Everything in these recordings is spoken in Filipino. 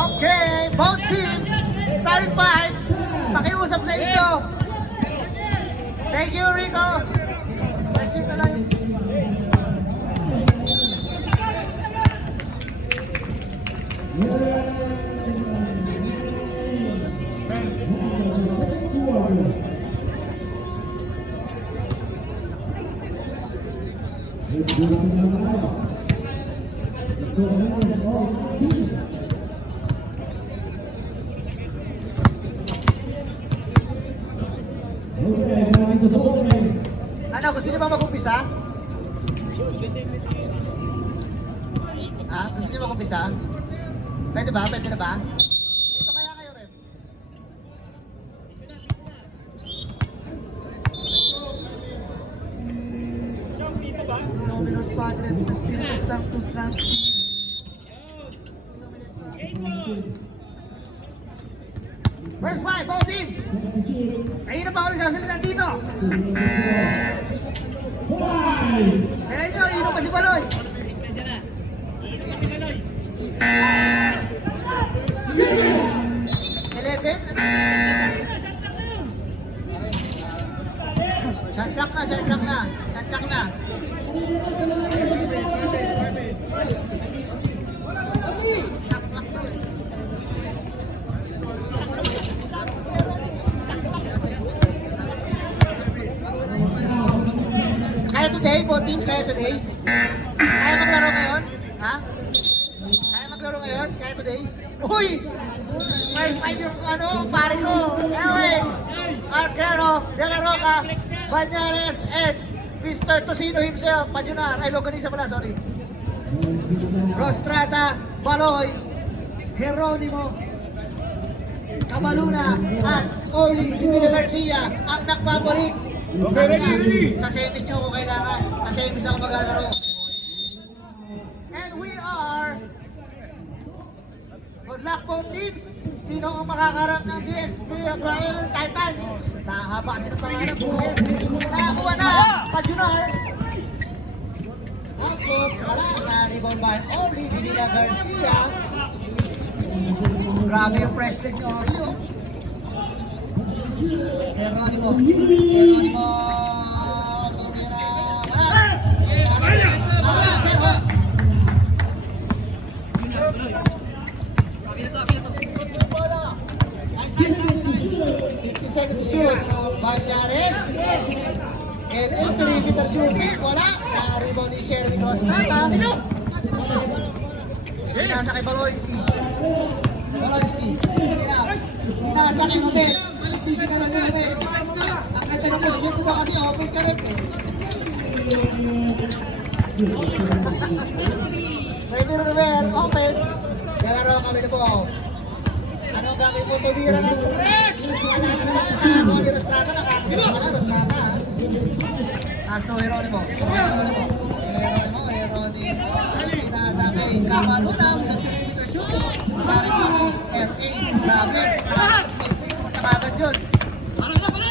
Okay, both teams, starting 5, pakiusap sa inyo. Thank you, Rico. Next week na lang. Ano, gusto niyo ba mag-umpisa? Ah, gusto niyo mag-umpisa? Pwede ba? Pwede na ba? Ito kaya kayo rin. Dominus Padres, Espiritus Sanctus, Dominus Padres. First 5, both teams! Ayun na pa ako nagsasalita dito! Kaya nyo, inom pa si Baloy! 11? Shot clock na, shot clock na! Shot clock na! Kaya today, both teams, kaya today? Kaya maglaro ngayon? Ha? Kaya maglaro ngayon? Kaya today? Uy! First fight yung pare ko! Ellen! Arquero, De La Roca, Banyares, and Mr. Tosino himself, Pajunar. Ay, Loganisa pala, sorry. Rostrata, Baloy, Geronimo, Cabaluna, at Oli Jimmy Garcia, ang nagpapalik. Sa semis nyo ko kailangan. Sa semis ako maglalaro. And we are... Good luck po teams. Sino ang makakarap ng DXP Brian Titans? Nakahaba sila pangalan po siya. Nakakuha na Pajunar. Tapos wala na rebound by Oli Divina Garcia. Grabe yung press leg ni Oli. Geronimo, tumira, wala. Pero 50 seconds to shoot. Banyares, LA perimeter shooting, wala. Na-rebound ni Sherwin Rostrata. Pinasa kay Baloyski. Pinasa kay Mabel. Hindi siya naman yun eh. Ang ganda ng posisyon ko ba kasi open ka rin eh. Remy River, open. Galaro kami na po. Anong gagawin mo? Tumira ng tres! Wala na naman. Nakakuha ni Rostrata. Nakakabit ka na Rostrata. Asto, Geronimo. Pinasa kay Cabaluna. Nag-picture shooting. Maripini, LA. Grabe. Nakagad yun.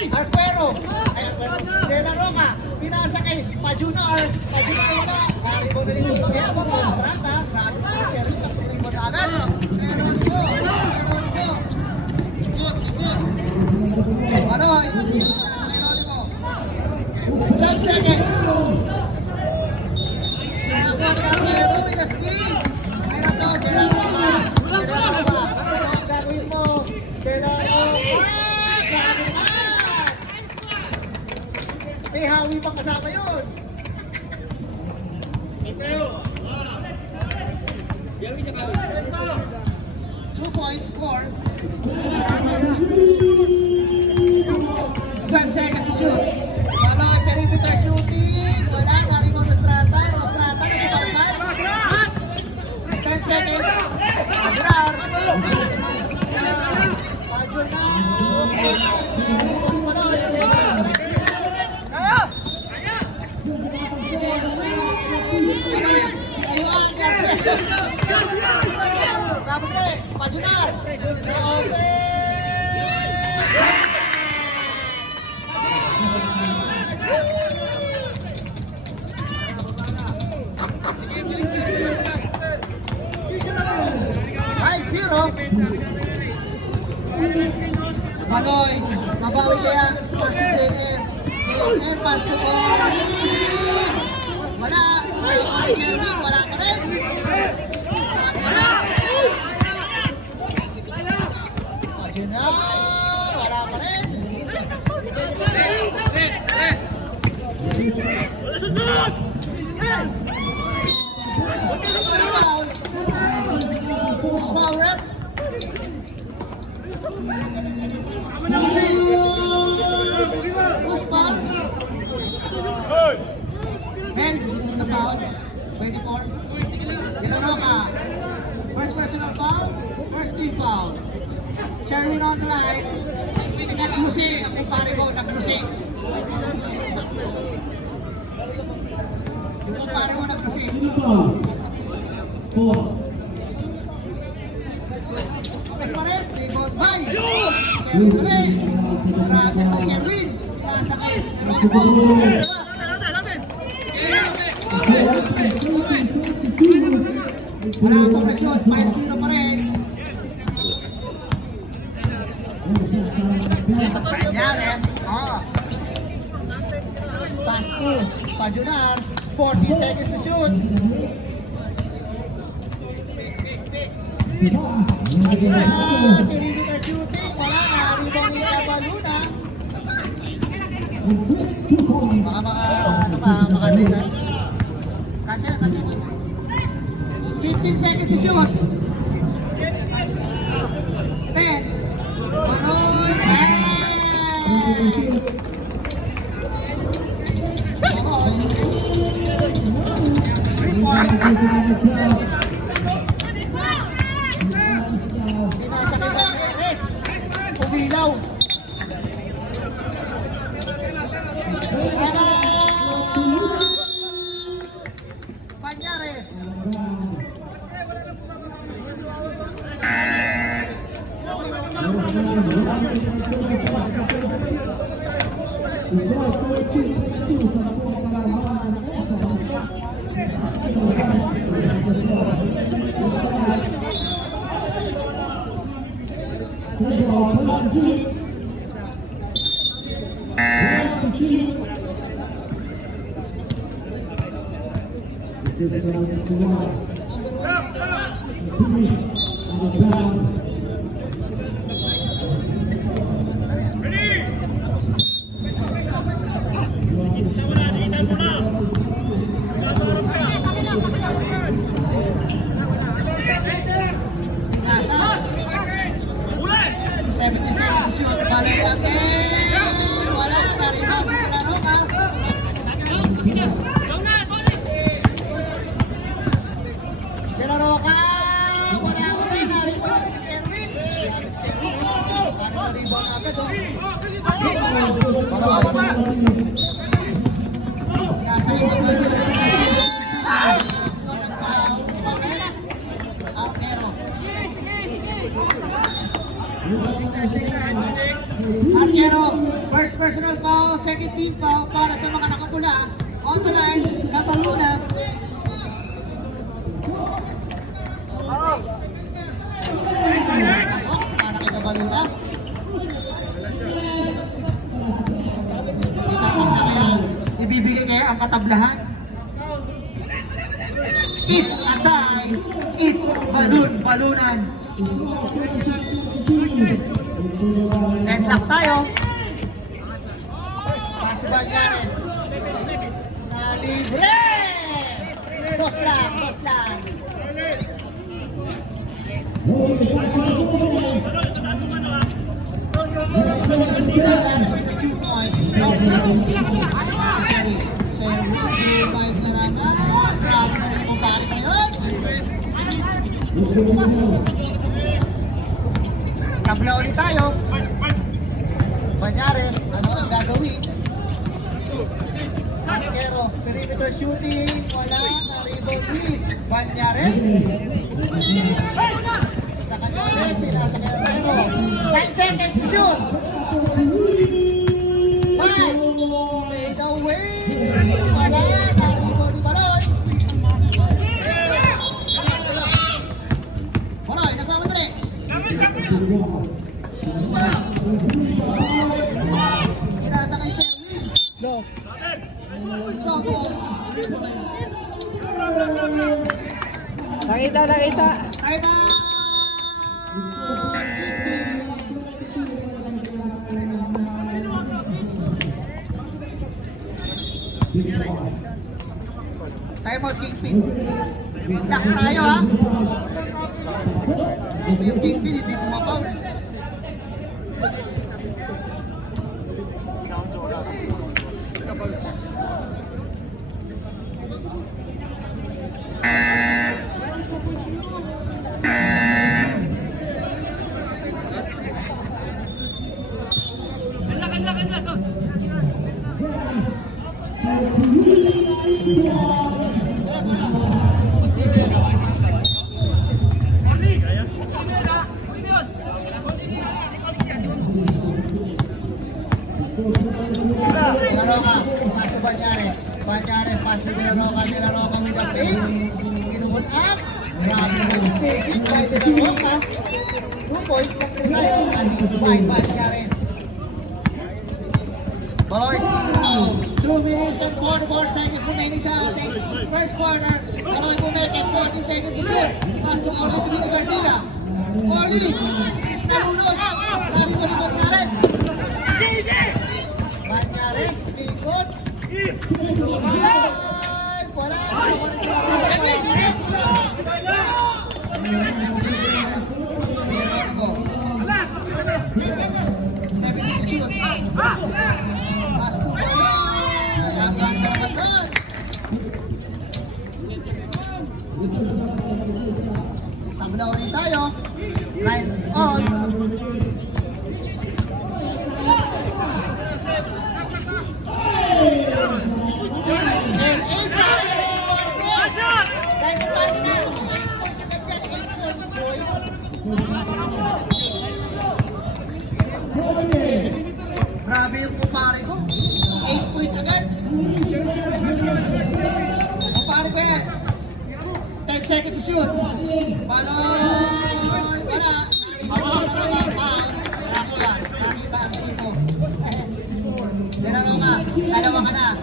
Arquero. Ay, Arquero. De La Roca. Pinasa kay Pajunar. Pajunar wala. Naribo na rin yung Sherwin Rostrata. Grabe na. Sherwin, taksunin mo sa agad. Geronimo. Baloy. Pinasa kay Geronimo. 12 seconds. Nakakuha ni Arquero. Minasti. Meron po. De La Roca. De La Roca. Ano ang gagawin mo? De La Roca. Grabe na. May hawi pang kasama yun. 2 points score. 12 seconds to shoot. Wala kay perimeter shooting. Wala. Naribo Rostrata. Rostrata. Nagpapakal. 10 seconds. Pajunar. Pajunar. Maloy, mabawi kaya. Pass to JM. JM, pass to Paul. Wala. Sherwin, wala pa rin. Junior, wala pa rin. Who's foul, ref? Who's foul? Hell, sino foul? 24. Dilaro ka. First personal foul, first team foul. Sherwin on the line. Naglusi, ang kumpare ko, naglusi. Yung kumpare mo naglusi. Tapos pa rin, rebound by Sherwin ulit. Grabe na Sherwin. Pinasakay. Pero wala pang na-shot, 5-0 pa rin. Canyares, pass to Pajunar, 14 seconds to shoot. Pajunar, perimeter shooting, wala na, rebound ni Baluna. Makadita. Kasya. 15 seconds to shoot. 10. Manoy. Pinasa kay Banderes. Ubilaw. Canyares. Arquero, first personal foul, second team foul para sa mga nakapula. On the line, Baluna. Pasok, para kay Baluna. Itatabla kaya, ibibigay kaya ang katablahan. It's a tie, it's balunan. Headlock tayo. Pass ba Giannis? Na libre! Dos lang. Giannis with the 2 points. Sherry, 3-5 na naman. Grabe na rin kung bakit ngayon. Tabla ulit tayo. Banyares, ano ang gagawin? Arquero, perimeter shooting, wala na rebound lead. Banyares. Sa kanya ulit, pinasa kay Arquero. 9 seconds to shoot. 5. Fade away. Wala na rebound ni Baloy. Baloy, nagmamadali. Pinasa kay Sherwin. No. Uy, gago. Nakita, nakita. Time out! Time out, Kingpin. Lock tayo, ha? Yung Kingpin, hindi pumapaw. De La Roca, pass to Banyares. Banyares, pass to De La Roca. De La Roca with a pick. Pinuhon up. Grabe yung spacing by De La Roca. 2 points lang po tayo. At 6-5, Banyares. Baloyski, 2 minutes and 44 seconds remaining sa ating first quarter. Baloy Pumete, 40 seconds to shoot. Pass to Orly to Vito Garcia. Orly, narunod. Lari mo ni Banyares. Banyares, ikot. Ay, wala. Dalawa na sila rin. Wala pa rin. Seventy to shoot. Pass to Baloy. Ang ganda naman doon. Tabla ulit tayo. 9 on. Grabe yung kumpare ko. 8 points agad. Kumpare ko yan. 10 seconds to shoot. Baloy! Para! Nakita ang sino. De La Roca, dalawa ka na.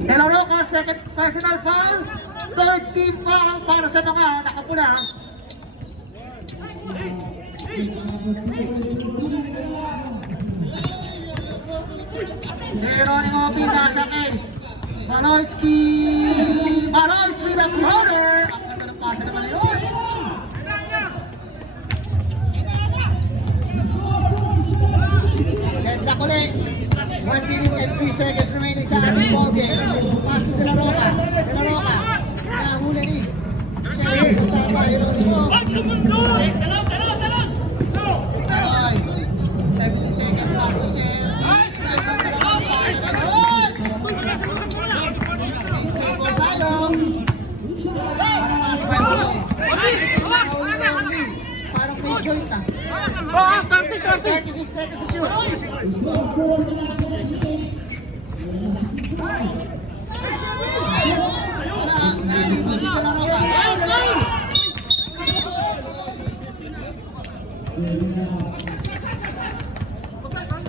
De La Roca, second personal foul. Third team foul para sa mga nakapula. Geronimo pinasa kay Baloyski. Baloyski with a floater. Ang ganda ng pasa naman na yun. Deadlock ulit. 1 minute and 3 seconds remaining sa ating ballgame. Pass to De La Roca. De La Roca. Nahuli ni Sherry. Tata, Geronimo. Baloy. 70 seconds back to Sher. Baseball tayo. Pass by Baloy. Parang may joint ah. 36 seconds to shoot.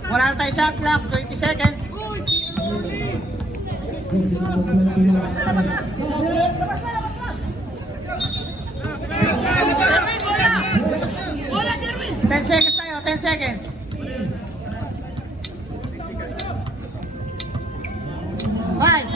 Wala na tayo shot clock, 20 seconds. Ten seconds tayo, 10 seconds. Five.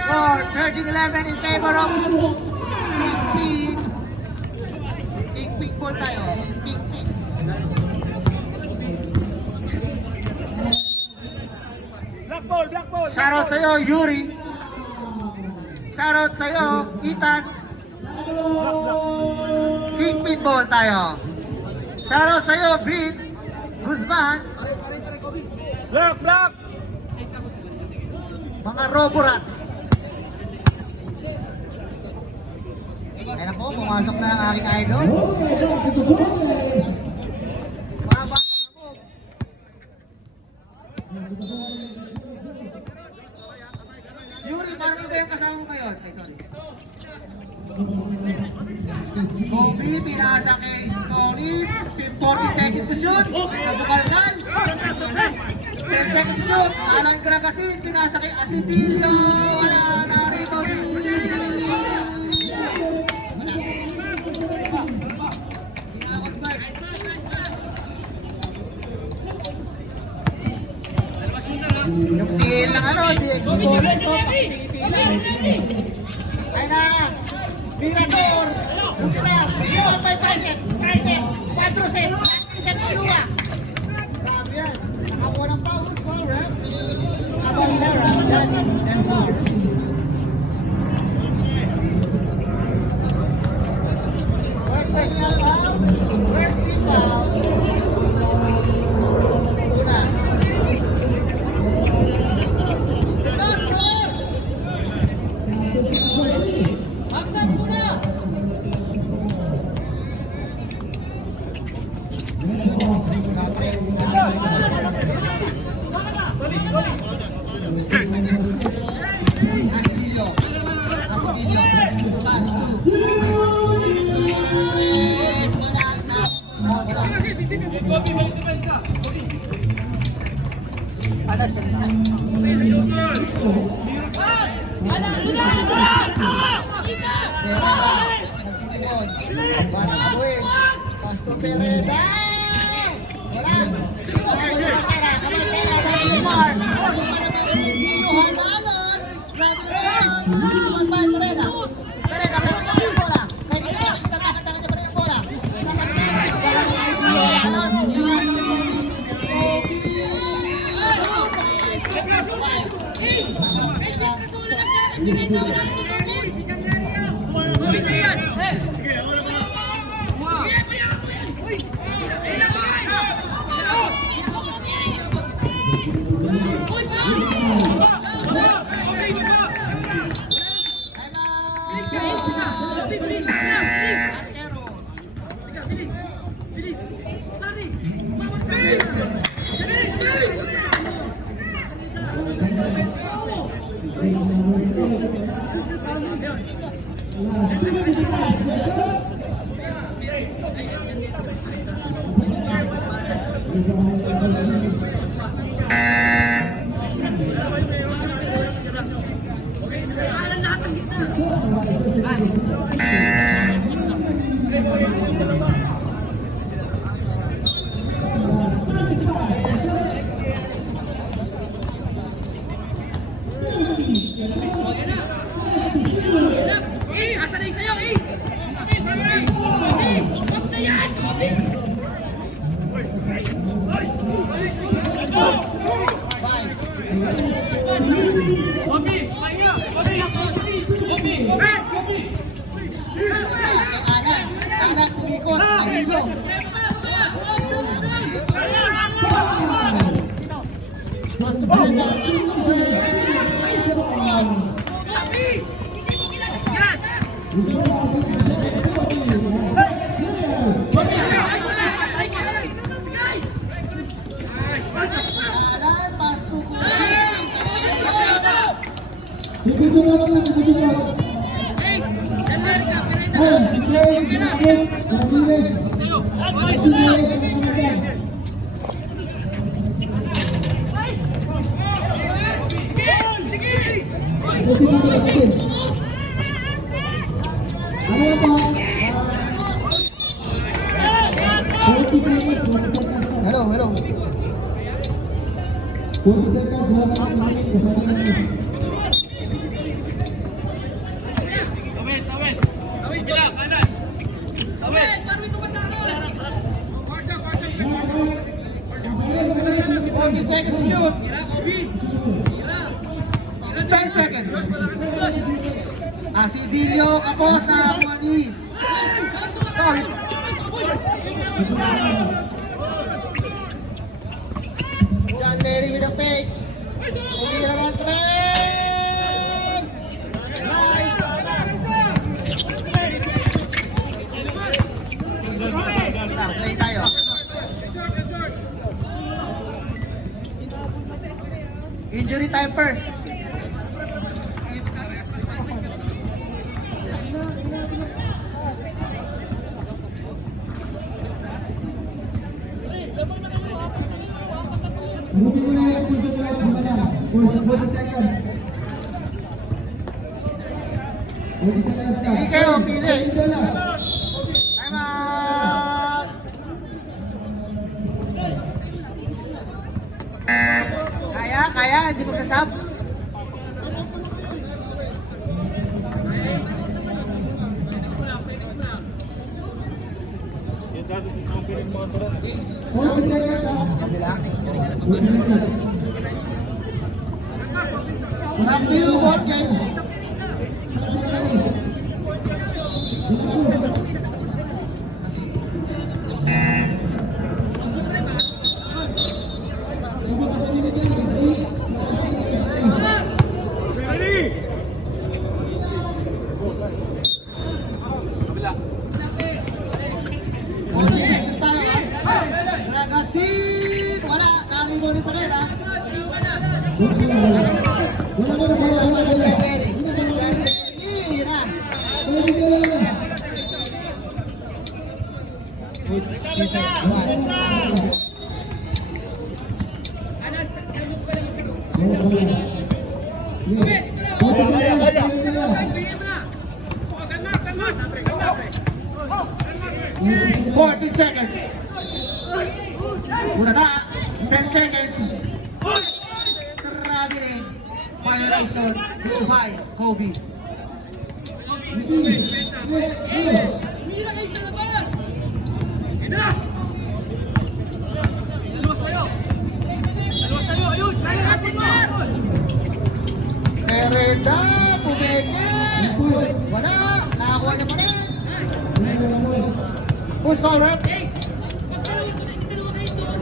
Score 13-11 in favor of Kingpin. Kingpin ball tayo. Kingpin. Black ball. Shoutout sa'yo, Yuri. Shoutout sa'yo, Ethan. Kingpin ball tayo. Shoutout sa'yo, Vince. Guzman. Black. Mga Roborats. Ayan na po, pumasok na ang aking idol. Mga batang abog. B, pinasa kay Torres. 40 seconds to shoot. Nabukalkan. 10 seconds to shoot. Alan Gragasin, pinasa kay Asidillo. Wala na rebound. Yung tigil ng ano, di explore, so pakitigilan. Ay na, Mirador, ito na, Iwan by Tricep, 4 set, Iwa. Grabe yan, nakakuha ng fouls, foul ref. Abang na, Ramdan, and more. First personal foul, first team foul. Una. Asidillo, pass to tres, wala na. Kobe, balik depensa. Kobe. Pereda, nagtitikon. Wala ka buwin. Pass to Pereda. Wala. Kamay Pera, dahil Lemar. Lagi pa naman kay Gio Hanalon. Grabe na lang. Naman pa Pereda. Pereda, tawag na yung bola. Kahit ito na, itatakan niya pa rin yung bola. Itatakan, dala naman kay Gio Hanalon. Nasa kay Kobe. Anak umikot, nahilo. Basta pa rin dyan, Alan, pass to Hello, hello. 40 seconds. Tawid, bila, kanan. Tawid. 40 seconds to shoot. 10 seconds. Asidillo, kapos na money. Sorry. John Larry with a fake. Umira ng tres. Nice. Play tayo. Injury time first. Pili kayo, pili. Time out. Kaya, hindi magsasab. Back to you, ball game. Wala, narinig pa kayo ha. Fourteen seconds. Una na, 10 seconds. Grabe rin. Violation. Buhay, Kobe. Merenda, pumeke. Wala, nakakuha niya pa rin. Push ball, rep.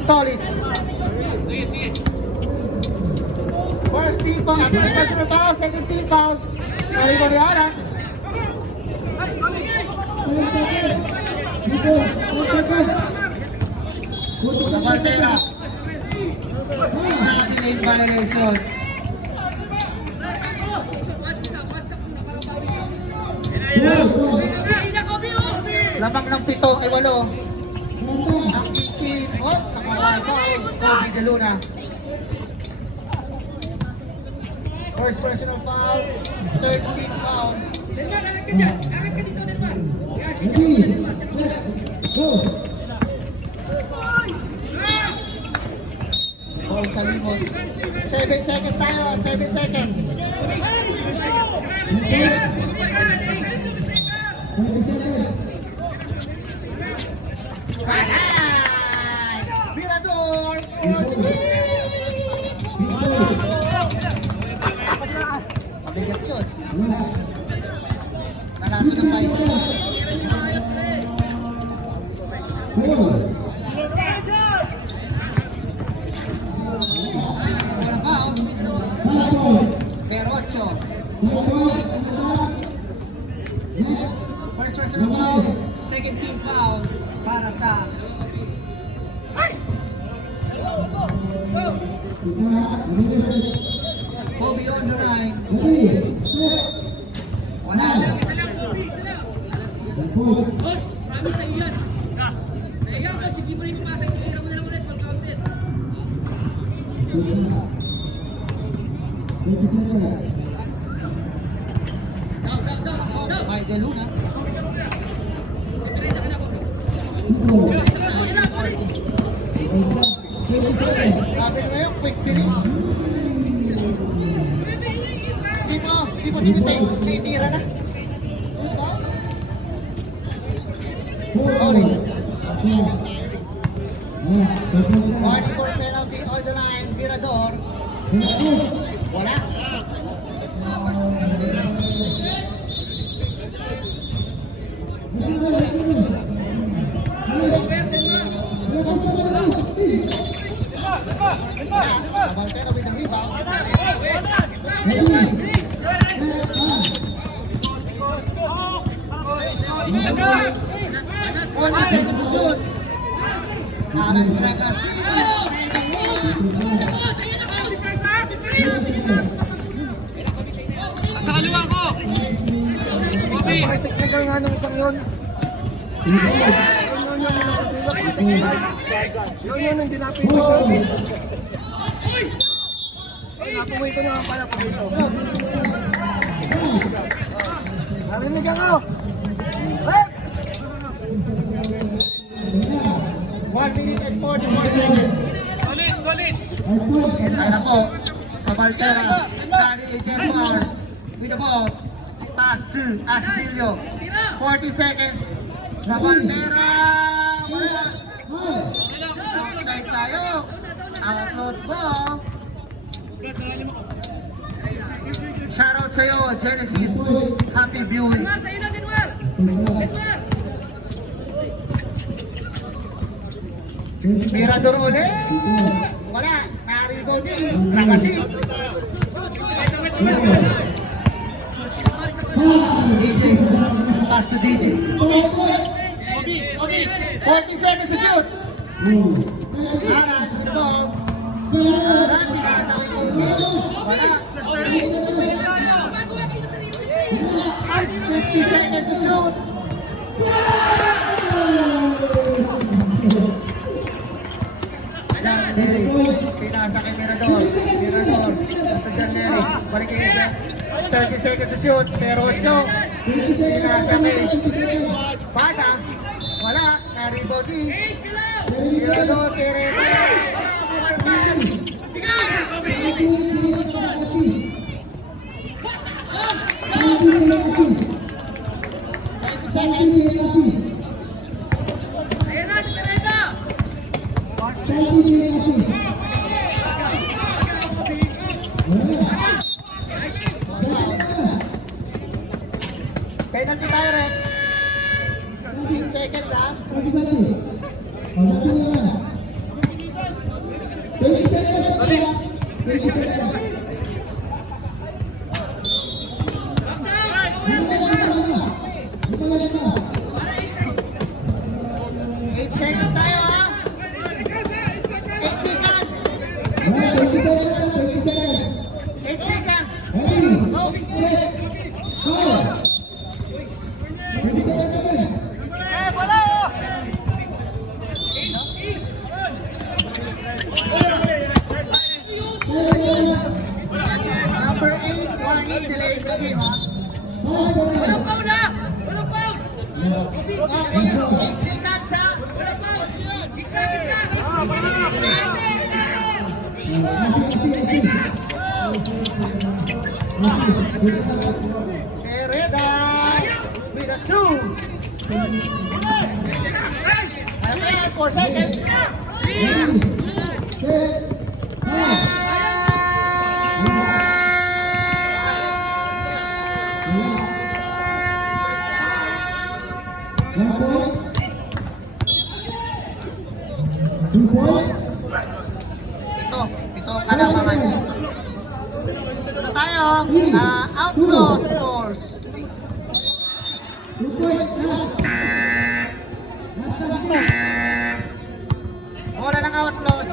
Tolitz. First team foul, first personal foul, second team foul. Mariana. Sa Martera. Late violation. Lamang ng 7 ay 8. Ang 18, nakakuha pa Kobe De Luna. First personal foul, 13 foul. Ball sa limot. 7 seconds tayo, 7 seconds. Mirador! Mabigat yun. Nalaso ng Bison. Walang foul. Pero 8. First personal foul, second team foul para sa Kobe on the line. Wala. Marami sa iyan. Naiyak ka, si Jimmy yung pasay, isira mo na lang ulit, mag-counter. Pasok by De Luna. Sabi mo yung quick release. Di mo tinitira na. Push foul. Collins. Warning for penalty on the line. Mirador. Wala. Valtero with the rebound. 20 seconds to shoot. Nakalang kinakasi. Sa kaliwa ko! Kobe! Technical nga nung isang yun. Yun yung dinapin ko. Napuwi ko naman pala po dito. Narinig ako. Rep! 1 minute and 44 seconds. Ay na po. Cabaltera. Dari Ejemar. With the ball. Pass to Astilio. 40 seconds. Cabaltera. Wala. Outside tayo. Outload ball. Shoutout sa'yo, Genesis. Happy viewing. Sa'yo na, Edward! Edward! Mirador ulit. Wala. Narigo din. Rakasi. DJ. Pass to DJ. 40 seconds to shoot. Aran, the ball. Aran, binasa ko yung game. Wala. 50 seconds to shoot. John Leary, pinasa kay Mirador. Mirador, nasa John Leary. Balik kay John. 30 seconds to shoot. Pero Joe, pinasa kay Bada. Wala, na-rebound din. Mirador, Pereta. Wala, Bukalkan. 20 seconds. Ayan na, si Pereda! Penalty tayo rin. 15 seconds ha. Eight seconds tayo ha. 8 seconds. 8 seconds. Number 8, warning, delayed kami ha. Walang foul na! Walang foul! 8 seconds ha. Walang foul! Gitna, gitna! Pereda with a 2. Ayan, 4 seconds. Ito ka lang mga nyo. Ito tayo, Outlaw Force. Wala ng Outlaws.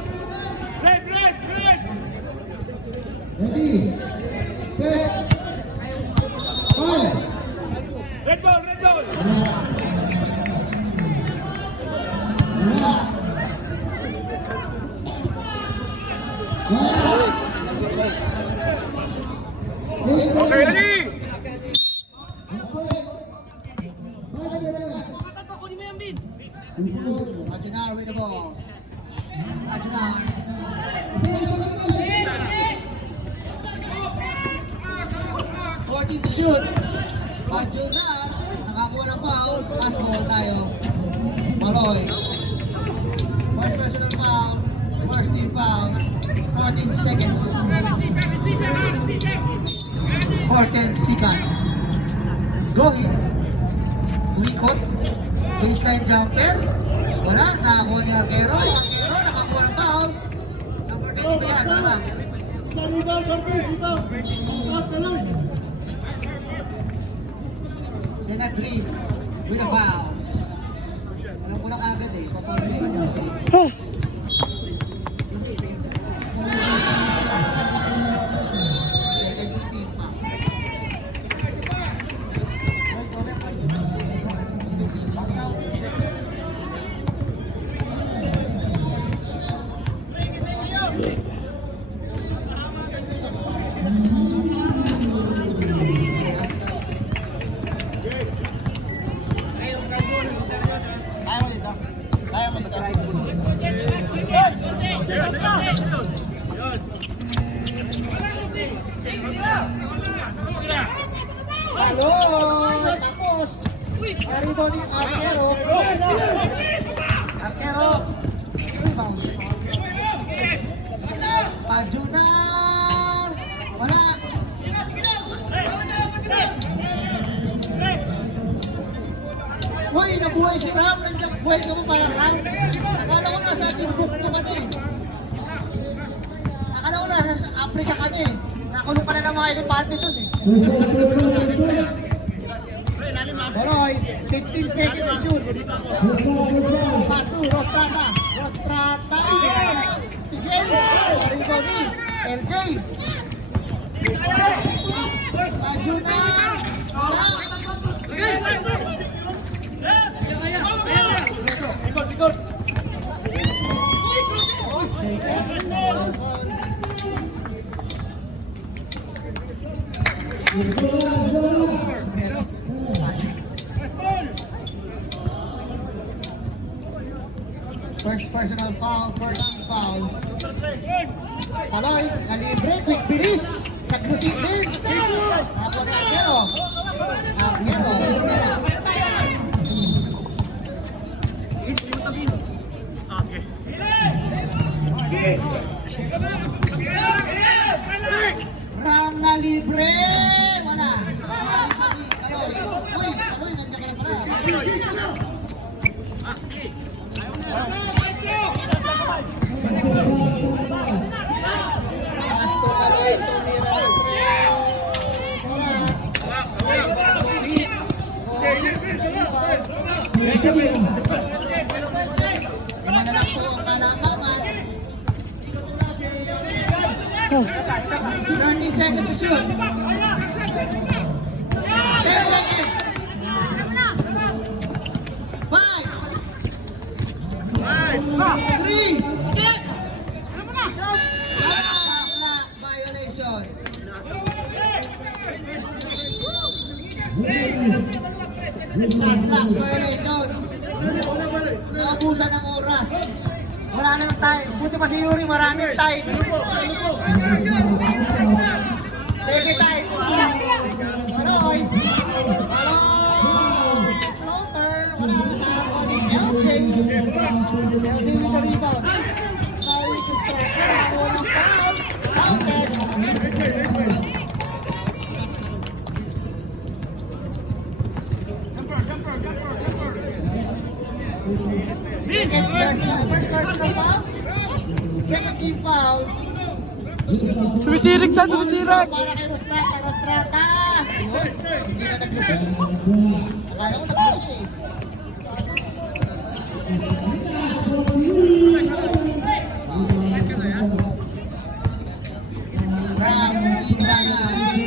Okay, ready? Kunin mo yan, Bin! Ajunar with the ball. Ajunar. To shoot. Ajunar. Nakakuha ng foul. Pass ball tayo. Maloy. First personal foul. First team foul. 14 seconds. 14 seconds. Going. Umikot. Baseline jumper. Wala. Nakakuha ni Arquero. Arquero nakakuha ng foul. Number 10 ito yan. Tama. Senat Green with a foul. Alam ko na kagad eh. Paparlay. Second team foul. Taloy! Tapos, rebound ni Arquero. Arquero. Rebound. Pajunar. Wala. Hoy, nabuhay si Ram. Nandiyan, buhay ka mo para Ram. Akala ko nasa Timbuktu ka na eh. Akala ko nasa Africa ka na eh. Nakulong ka na ng mga elepante dun eh. Boloy, 15 seconds to shoot. Pass to Rostrata. Rostrata. Miguel. Rebound ni LJ. Pajunar. Wala. First personal foul, first foul. Taloy, nalibre, quick bilis. Naglusin din. Tapos Arquero. Arquero. Ram na libre. Wala. Taloy. Uy, Taloy, nandiyan ka na pala. Pasto Taloy, tumira na tres. Wala. Lima na lang po ang panakaman. 30 seconds to shoot. 10 seconds. 5. 3. Violation. Shot clock violation. Nakabusan ng oras. Wala na ng time. Buti pa si Yuri, maraming time. Take time. Taloy. Taloy. Floater. Wala na tayo ni LJ. LJ with the rebound. Sorry to striker. Nakakuha ng foul. Counted. First personal foul. Second team foul. Tumitirik sa tumitirik! Para kay Rostrata. Rostrata. Yun. Hindi na nag-lusin. Akala ko nag-lusin eh. Ram, Indangan.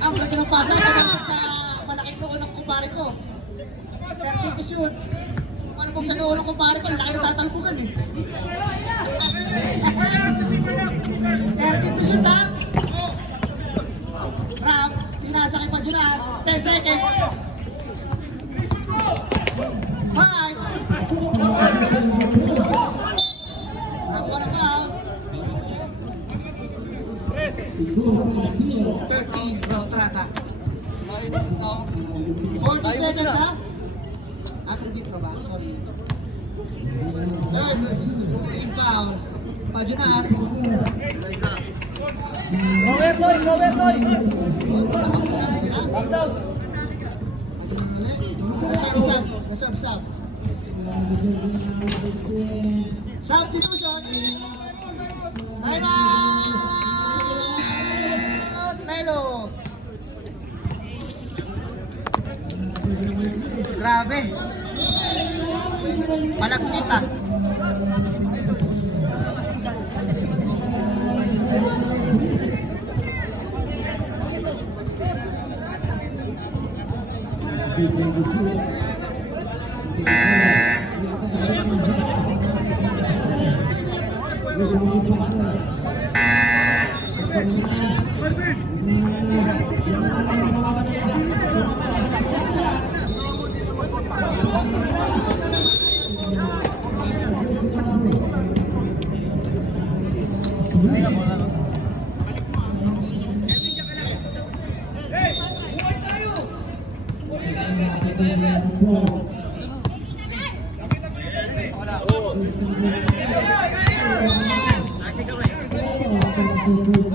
Ang ganda ng pasa. Naman sa malaking noo ng kumpare ko. 30 to shoot. Kung ano pong sa noo ng kumpare ko, laki na tatalbugan eh. 30 to shoot ha. Ram, pinasa kay Pajunar. 10 seconds. 5. Nakuha na foul. 13, Rostrata. 40 seconds ha. After ka ba? Sorry. Third, team foul. Pajunar. Go back, boy! Go back, boy! Sub. Substitution. Time out. Melo. Grabe. Palagkit ah.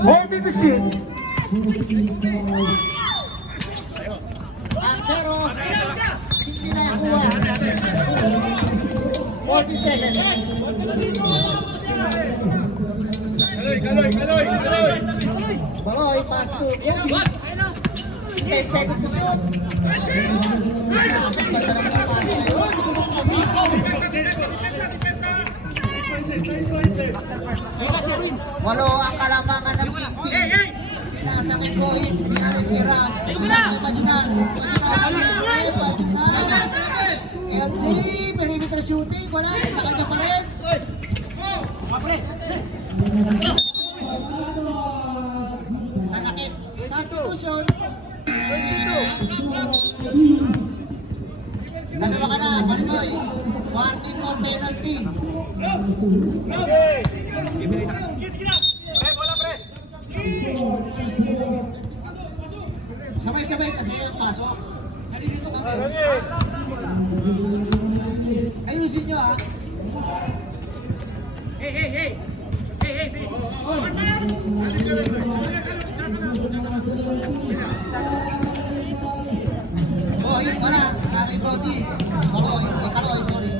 Ready to shoot. Ang pero, hindi na kuha. 40 seconds. Baloy, pass to Kobe. 10 seconds to shoot. Nakasang banda naman ang pass na yun. Walo ang kalamangan ng Pingping. Pinasa kay Cohen, pinalit ni Ram. Pinasa kay Pajunan. Pajunan. LG, perimeter shooting. Wala, sa kanya pa rin. Tanakit. Substitution. Dalawa ka na, Balboy. Warning or penalty. Sabay-sabay kasi yung pasok. Nalilito kami. Ayusin nyo ha. Oh, ayun pala. Nanay Brody. Kaloy, sorry.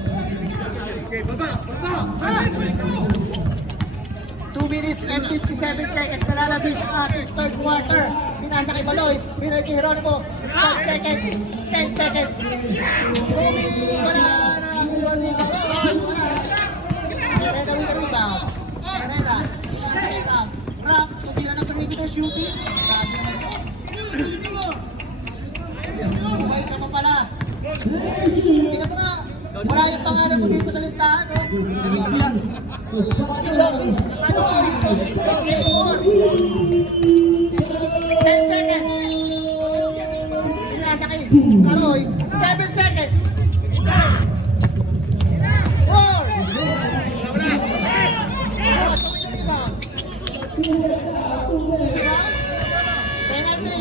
2 minutes and 57 seconds na lalabis ang ating third quarter. Pinasa kay Baloy, pinay kay Geronimo. 10 seconds, 10 seconds. Wala na kuha ni Baloy. Wala. Herrera with the rebound. Herrera, pinasa kay Ram. Ram, tumira ng perimeter shooting. Grabe naman po. Bumay ka pa pala. Tingnan mo na. Wala yung pangalan mo dito sa listahan, no? Nakano ko yung 10 seconds. Pinasa kay Karoy. 7 seconds. 4.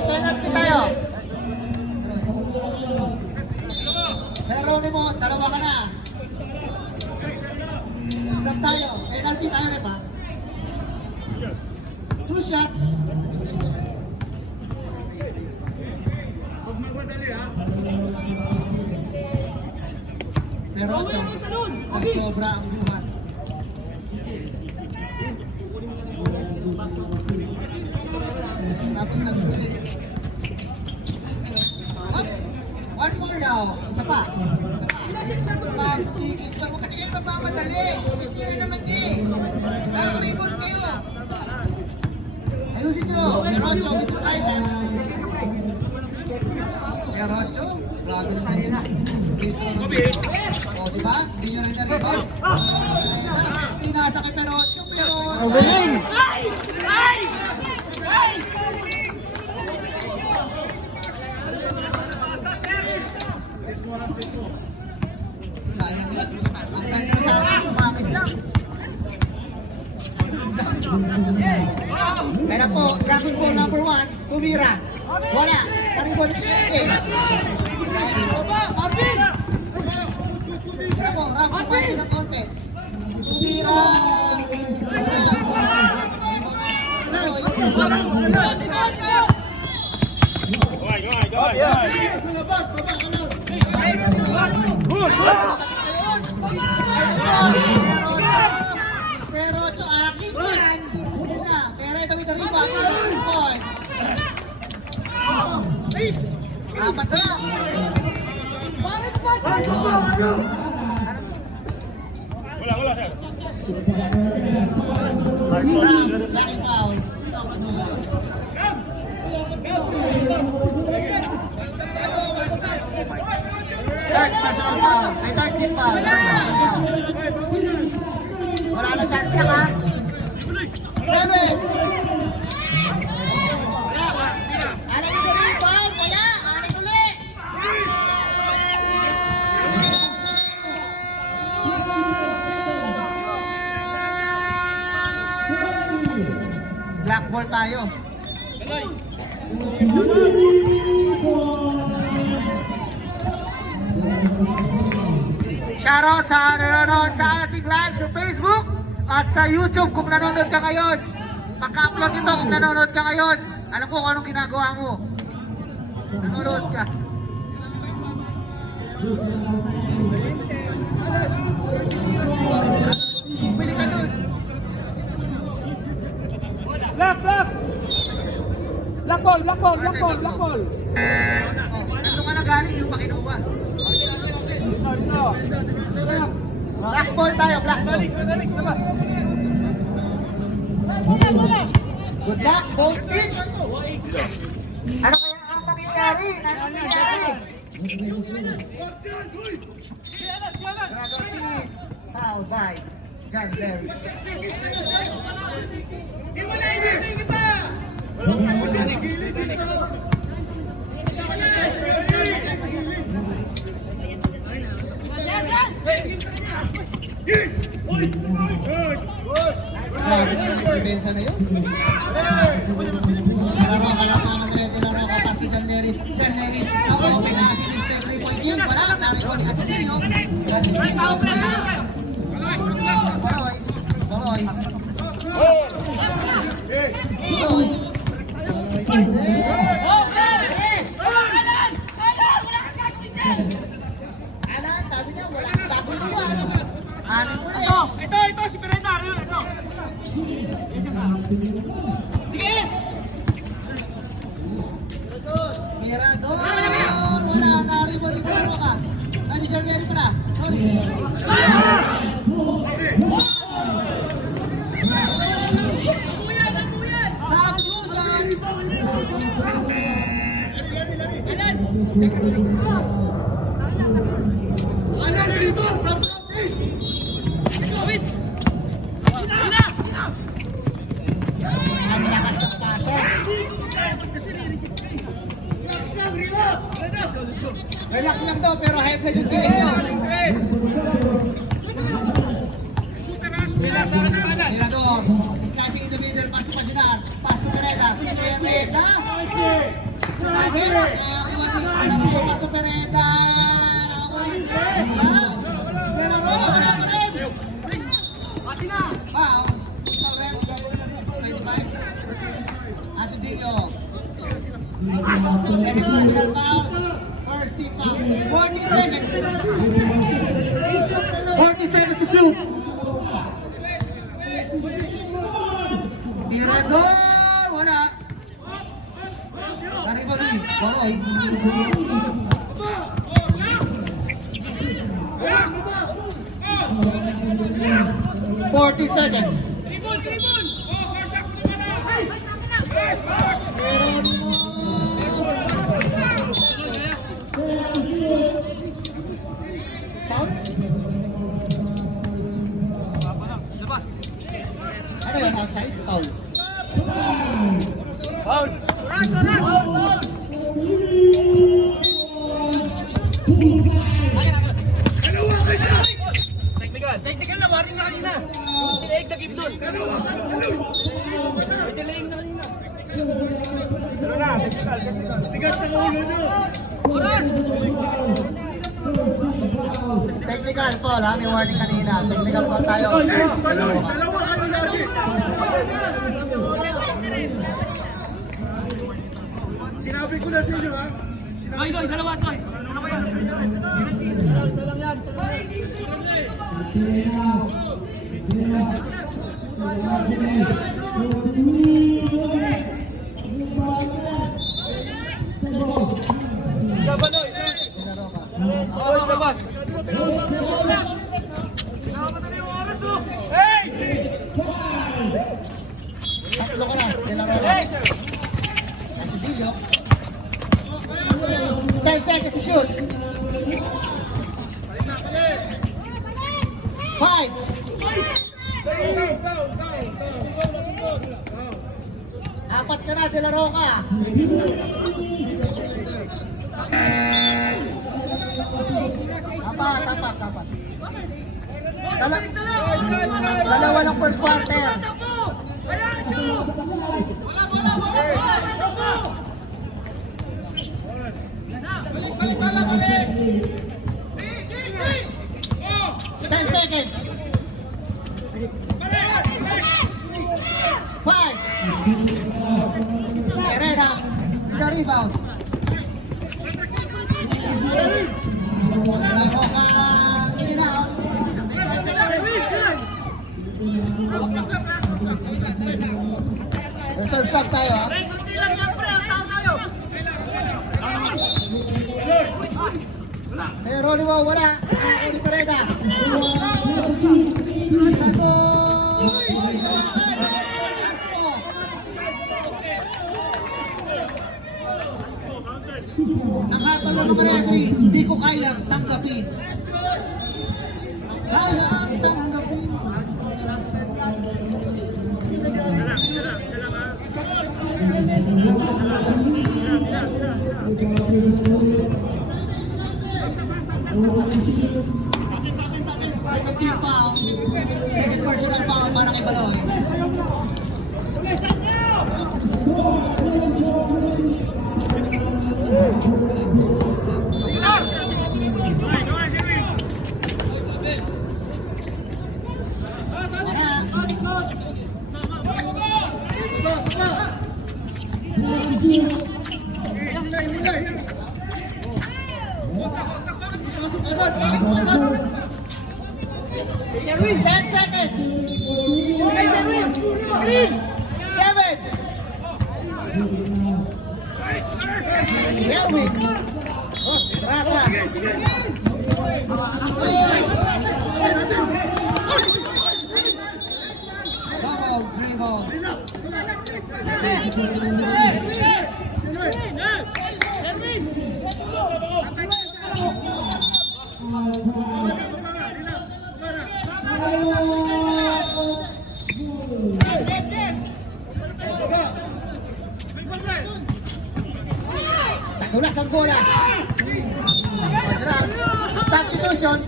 Penalty tayo. Geronimo, dalawa ka na. Sab tayo. Penalty tayo rin ba? 2 shots. Huwag magmadali ha. Pero ito, nagsobra ang buhat. Tapos nagsusi. One more now. Isa pa. Isa pa. Tigit pa. Kasi kayo mapamadali. Hindi rin naman eh. Nakakaribot kayo. Ayusin nyo. Merocho with the tricep. Merocho. Grabe naman yun. Dito. O, diba? Hindi nyo rin na-rebound. Pinasa kay Merocho. Merocho. Sayang yun. Ang ganda sa akin, sumamit lang. Kaya po, Dragon Ball number 1, tumira. Wala. Karibon ni Keke. Kaya po, Ram, kumansin ng konti. Tumira. Pero ito akin yan. Pero ito with the rebound. 2 points. Apat na lang. Wala, sir. Laki foul. Third personal foul. Ay, third team foul. Wala na shot clock ha. 7. Alam mo ba rebound? Wala. Anin ulit. Black ball tayo. Shoutout sa nanonood sa ating live sa Facebook at sa YouTube kung nanonood ka ngayon. Pagka-upload nito kung nanonood ka ngayon. Alam ko kung anong ginagawa mo. Nanonood ka. Bili ka nun. Lock, lock! Lock ball, lock ball, lock ball, lock ball! Nandun ka na galing yung makinuha. Ito. Black ball tayo, black ball. Alex, labas. Good luck, both teams. Ano kaya ang mangyayari? Dragosin, foul by John Larry. Grabe, depensa na yun. Nalaro ka lang mga Madrid, nalaro ka pa si John Larry. John Larry, na-open na si Mr. 3-point game. Wala, naripo ni Asadillo. Asadillo. Baloy. Baloy. Baloy. Alan, sabi niya, wala kang gagawin yan. Ano mo na yun? Ito, si Pereda. Ito. Tigil! Mirador! Wala, naribo dito. Ano ka? Nani John Larry pala. Sorry. Substitution! Ang lakas ng pasa. Relax lang daw, pero high blood yung tiling nyo. Mirador, slicing in the middle, pass to Pajunar, pass to Pereda, Pereda. Pass to Pereda. Foul. Foul rep. 25. Asadillo. Second personal foul. First team foul. 40 seconds. 40 seconds to shoot. Mirador. Wala. Naribali. Baloy. 40 seconds. Ano yan? Outside? Foul. Foul! Technical na, warning na kanina. Yung tilaig na game doon. May tilaig na kanina. Ano na? Technical. Tigas na ulo nyo! Oras! Technical foul ha, may warning kanina. Technical foul tayo. Dalawa ka. Dalawa ano natin? Sinabi ko na sa inyo ha? Ay, Doy, dalawa, Doy. Dalawa yan. Isa lang yan. Sabaloy. Nilaro ka. Boys, labas! Hey! Tatlo ka na. Nilaro ka. Asadillo. 10 seconds to shoot. 5. Apat ka na, Delaro ka. Tapat. Dalawa ng first quarter. Five. Herrera with the rebound. Lamoka in and out. Reserve sub tayo ha. Pero Ronnie wala. Uli Pereda. Satu. Ang hatol ng mga referee, hindi ko kayang tanggapin. Kayang tanggapin. Second team foul. Second personal foul para kay Baloy. Ten seconds. 7. Melvin. Ostrata. Double dribble. Tagulas ang bola. Substitution.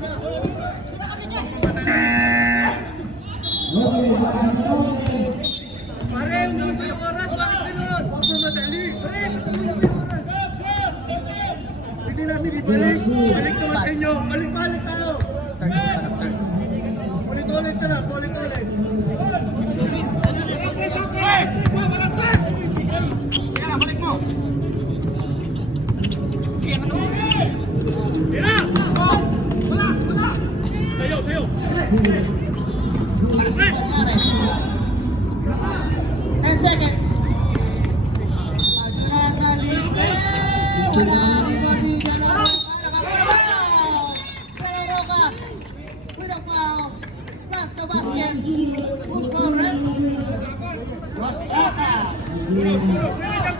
Hindi namin ibalik. Balik naman sa inyo. Balik-balik tayo. Ulit-ulit na lang. Ulit-ulit. Balik mo. Tayo, tayo. Para sa Pagkares. 10 seconds. Ajunan na libre. Wala anybody. Roca with a foul. Pass the basket. Who's on rep? Rostrata.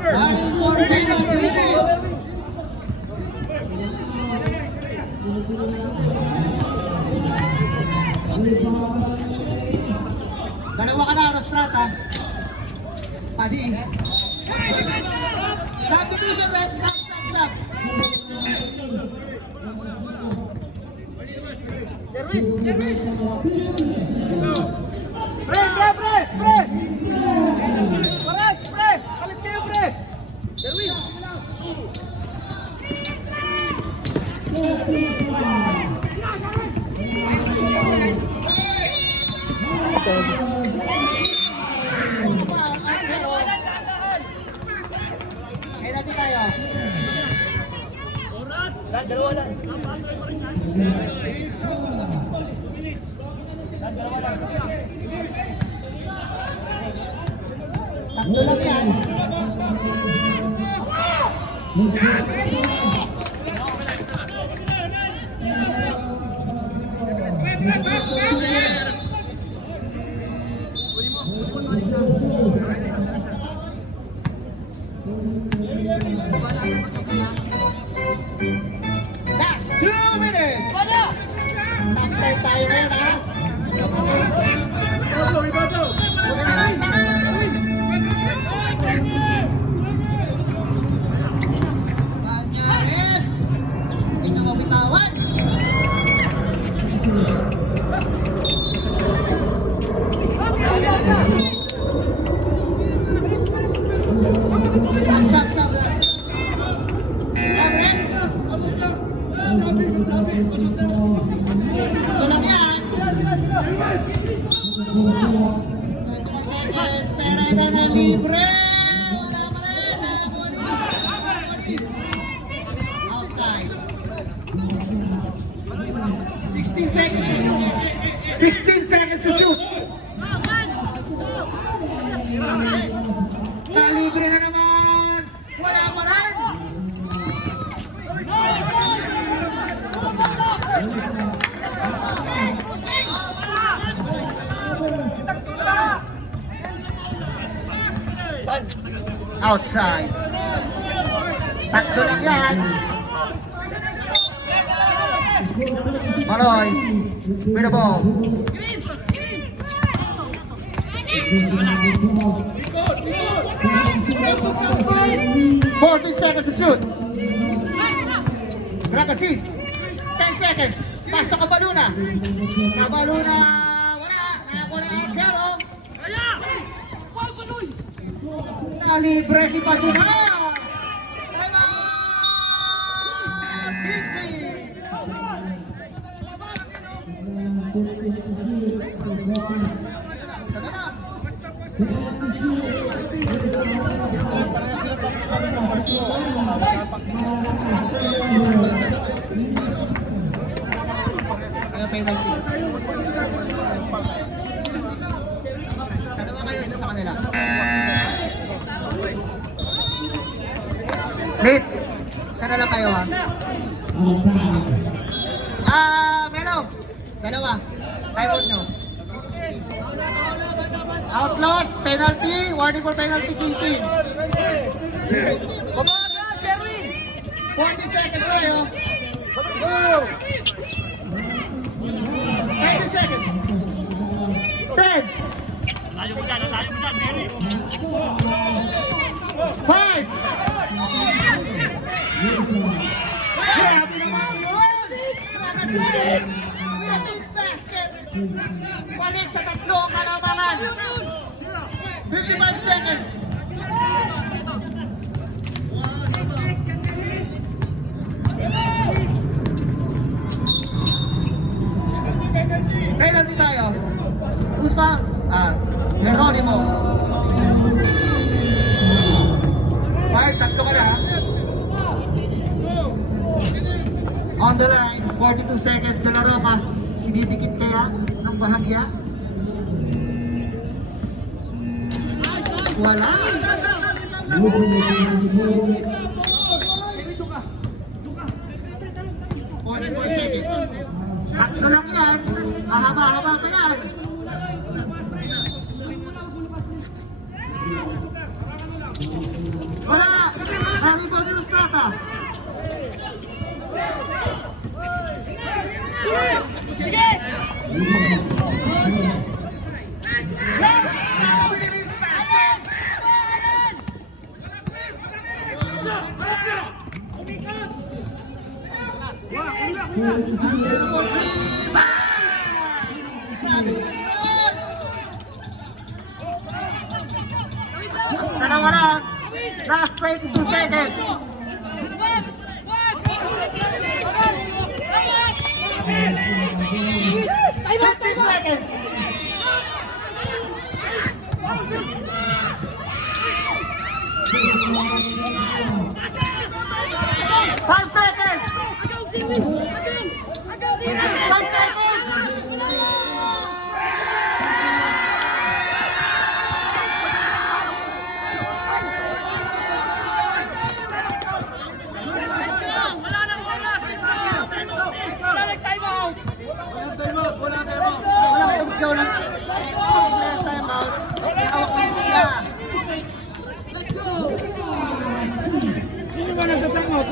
Running for penalty. Dalawa ka na, Rostrata. Padi. Substitution, rep. Sub. Pre! Paras, pre! Kalit kayo, pre! Puto pa. Eh, dati tayo. Dalawa lang. Tatlo lang yan. Last 2 minutes. Takter tayo ngayon, ha? Huwag na lang. Manyares. Hindi na mabitawan. Sab. Ito lang yan. seconds. Pereda na libre. Wala pa rin. Nakakuha ni. Outside. 16 seconds to shoot. 16 seconds to shoot. Libre na naman. Wala pa rin. Outside. Tatlo lang yan. Maloy. With the ball. 14 seconds to shoot. Rakasin. 10 seconds. Pass to Kabaluna. Kabaluna. Wala. Nakakuha na ang Arquero. Libre si Pachuna. Time out. Kaya penalty. Dalawa kayo, isa sa kanila. Blitz, isa na lang kayo ha. Melo, dalawa. Time out nyo. Outlaws, penalty, warning for penalty, kingpin. 40 seconds tayo. 30 seconds. 10. 5. Grabe naman yun! Rakasin! Rapid basket! Balik sa tatlo ang kalamangan! 55 seconds! Penalty tayo! Uspa? Geronimo! Mark, tatlo ka na ha? On the line, 42 seconds na laro pa. Ididikit kaya ng bahagya? Wala. 44 seconds. Tatlo lang yan. Haba-haba pa yan. Wala. Kami po din Strata. Sige! Dalawa lang. Last 22 seconds. 50 seconds. 5 seconds. 5 seconds. Wala nang oras! Wala nang time out! Walang sumigaw ng last time out. Hawak ng bola. Hindi ba nagtatanggap?